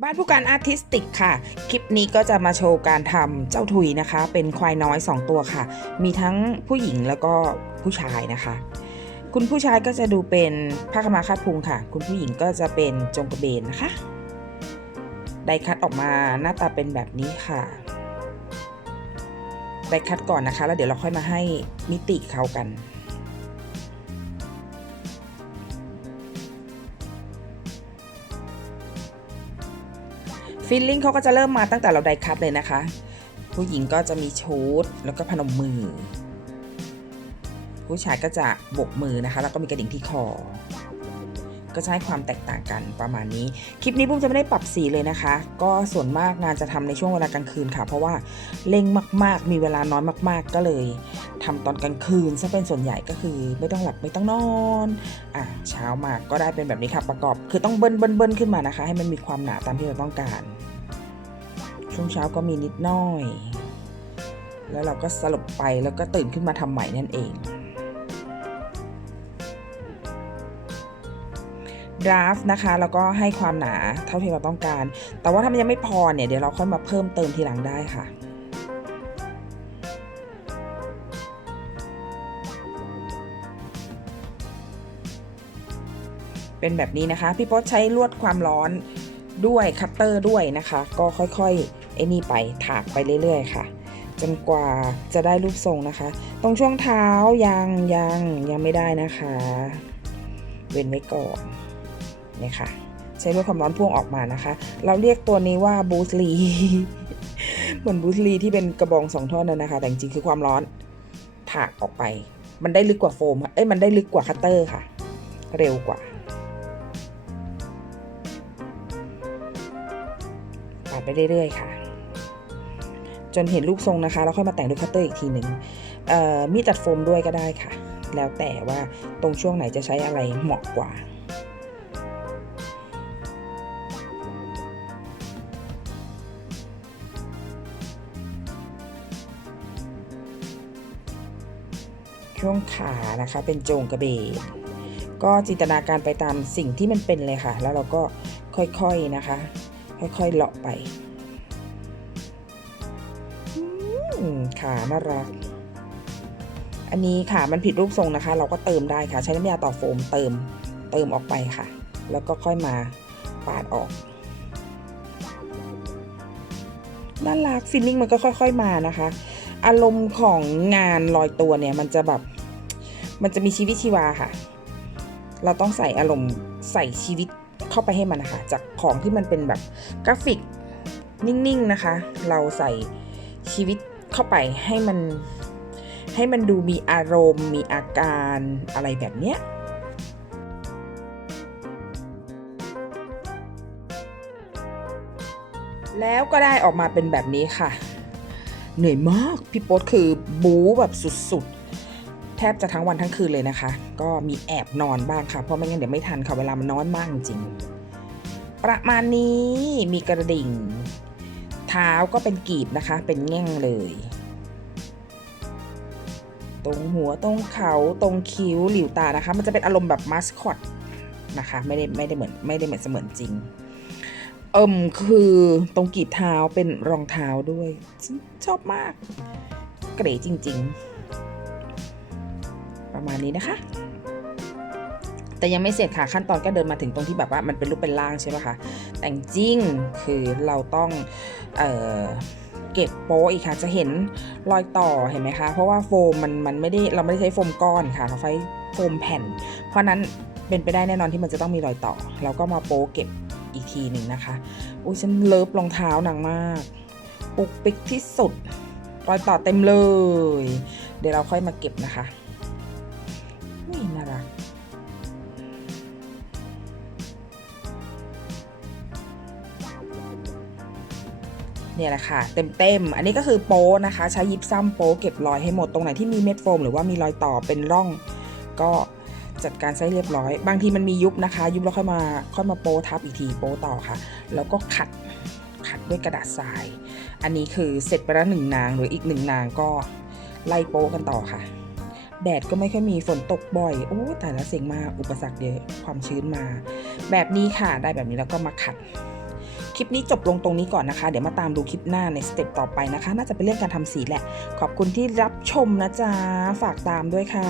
บ้านผู้การอาร์ติสติกค่ะ คลิปนี้ก็จะมาโชว์การทำเจ้าถุยนะคะ เป็นควายน้อย 2 ตัวค่ะ มีทั้งผู้หญิงแล้วก็ผู้ชายนะคะ คุณผู้ชายก็จะดูเป็นผ้าขมาคาดพุงค่ะ คุณผู้หญิงก็จะเป็นจงกระเบนนะคะ ไดคัดออกมาหน้าตาเป็นแบบนี้ค่ะ ไดคัดก่อนนะคะ แล้วเดี๋ยวเราค่อยมาให้มิติเขากัน ฟิลลิ่งเขาก็จะเริ่มมาตั้งแต่เราไดคัดเลยนะคะ ผู้หญิงก็จะมีชุดแล้วก็พนมมือ ผู้ชายก็จะบกมือนะคะ แล้วก็มีกระดิ่งที่คอ ก็จะให้ความแตกต่างกันประมาณนี้ คลิปนี้ปุ้มจะไม่ได้ปรับสีเลยนะคะ ก็ส่วนมากงานจะทำในช่วงเวลากลางคืนค่ะ เพราะว่าเร่งมาก ๆ มีเวลาน้อยมาก ๆ ก็เลยทำตอนกลางคืนซะเป็นส่วนใหญ่ก็คือ ไม่ต้องหลับไม่ต้องนอนอะเช้ามาก็ได้เป็นแบบนี้ค่ะประกอบ คือต้องเบิ้ลเบิ้ลเบิ้ลขึ้นมานะคะ ให้มันมีความหนาตามที่เราต้องการ ช่วงเช้าก็มีนิดน้อย แล้วเราก็สลบไปแล้วก็ตื่นขึ้นมาทำใหม่นั่นเอง ดราฟนะคะ แล้วก็ให้ความหนาเท่าที่เราต้องการ แต่ว่าถ้ามันยังไม่พอเนี่ยเดี๋ยวเราค่อยมาเพิ่มเติมทีหลังได้ค่ะเป็นแบบนี้นะคะ พี่ป๊อตใช้ลวดความร้อนด้วยคัตเตอร์ด้วยนะคะ ก็ค่อยๆไอ้นี่ไปถากไปเรื่อยๆค่ะ จนกว่าจะได้รูปทรงนะคะ ตรงช่วงเท้ายังยังยังไม่ได้นะคะ เว้นไว้ก่อน เนี่ยค่ะ ใช้ลวดความร้อนพ่วงออกมานะคะ เราเรียกตัวนี้ว่าบูสลีเหมือนบูสลีที่เป็นกระบองสองท่อนนั่นนะคะ แต่จริงๆคือความร้อนถากออกไป มันได้ลึกกว่าโฟมเอ้ยมันได้ลึกกว่าคัตเตอร์ค่ะ เร็วกว่าปาดไปเรื่อยๆค่ะ จนเห็นรูปทรงนะคะแล้วค่อยมาแต่งด้วยคัตเตอร์อีกทีหนึ่งมีดตัดโฟมด้วยก็ได้ค่ะ แล้วแต่ว่าตรงช่วงไหนจะใช้อะไรเหมาะกว่า ช่วงขานะคะ เป็นโจงกระเบนก็จินตนาการไปตามสิ่งที่มันเป็นเลยค่ะ แล้วเราก็ค่อยๆนะคะ ค่อยๆเลาะไปขาน่ารัก อันนี้ค่ะมันผิดรูปทรงนะคะ เราก็เติมได้ค่ะ ใช้น้ำยาต่อโฟมเติมเติมออกไปค่ะ แล้วก็ค่อยมาปาดออกน่ารักฟิลลิ่งมันก็ค่อย ๆมานะคะ อารมณ์ของงานลอยตัวเนี่ยมันจะแบบมันจะมีชีวิตชีวาค่ะ เราต้องใส่อารมณ์ใส่ชีวิตเข้าไปให้มันนะคะจากของที่มันเป็นแบบกราฟิกนิ่งๆนะคะ เราใส่ชีวิตเข้าไปให้มันให้มันดูมีอารมณ์ มีอาการอะไรแบบเนี้ยแล้วก็ได้ออกมาเป็นแบบนี้ค่ะ เหนื่อยมากพี่โป๊ตคือบู๊แบบสุดๆ แทบจะทั้งวันทั้งคืนเลยนะคะ ก็มีแอบนอนบ้างค่ะ เพราะไม่งั้นเดี๋ยวไม่ทันค่ะเวลามันน้อนมากจริงประมาณนี้มีกระดิ่ง เท้าก็เป็นกีบนะคะ เป็นแง่งเลย ตรงหัวตรงเขาตรงคิ้วหลิวตานะคะ มันจะเป็นอารมณ์แบบมาสคอตนะคะ ไม่ได้ไม่ได้เหมือนไม่ได้เหมือนเสมือนจริง เอิมคือตรงกีบเท้าเป็นรองเท้าด้วยฉันชอบมาก เก๋จริง ๆ ประมาณนี้นะคะ แต่ยังไม่เสร็จค่ะขั้นตอนก็เดินมาถึงตรงที่แบบว่ามันเป็นรูปเป็นร่างใช่ไหมคะแต่งจริงคือเราต้องเออเก็บโป๊อีกค่ะ จะเห็นรอยต่อเห็นไหมคะ เพราะว่าโฟมมันมันไม่ได้เราไม่ได้ใช้โฟมก้อนค่ะ เราใช้โฟมแผ่น เพราะนั้นเป็นไปได้แน่นอนที่มันจะต้องมีรอยต่อ เราก็มาโป๊เก็บ อีกทีหนึ่งนะคะอุ้ยฉันเลิฟรองเท้านางมากปุกปิกที่สุดรอยต่อเต็มเลย เดี๋ยวเราค่อยมาเก็บนะคะนี่น่ารักเนี่ยแหละค่ะเต็มๆ อันนี้ก็คือโป๊นะคะ ใช้ยิบซ้ำโป๊เก็บรอยให้หมดตรงไหนที่มีเม็ดโฟม หรือว่ามีรอยต่อเป็นร่องก็ จัดการใช้เรียบร้อย บางทีมันมียุบนะคะ ยุบแล้วค่อยมาค่อยมาโปทับอีกทีโปต่อค่ะ แล้วก็ขัดขัดด้วยกระดาษทราย อันนี้คือเสร็จไปแล้วหนึ่งนางหรืออีกหนึ่งนางก็ไล่โปกันต่อค่ะ แดดก็ไม่ค่อยมีฝนตกบ่อยโอ้แต่ละเสียงมากอุปสรรคเยอะความชื้นมา แบบนี้ค่ะได้แบบนี้แล้วก็มาขัดคลิปนี้จบลงตรงนี้ก่อนนะคะ เดี๋ยวมาตามดูคลิปหน้าในสเต็ปต่อไปนะคะ น่าจะเป็นเรื่องการทำสีแหละ ขอบคุณที่รับชมนะจ๊ะ ฝากตามด้วยค่ะ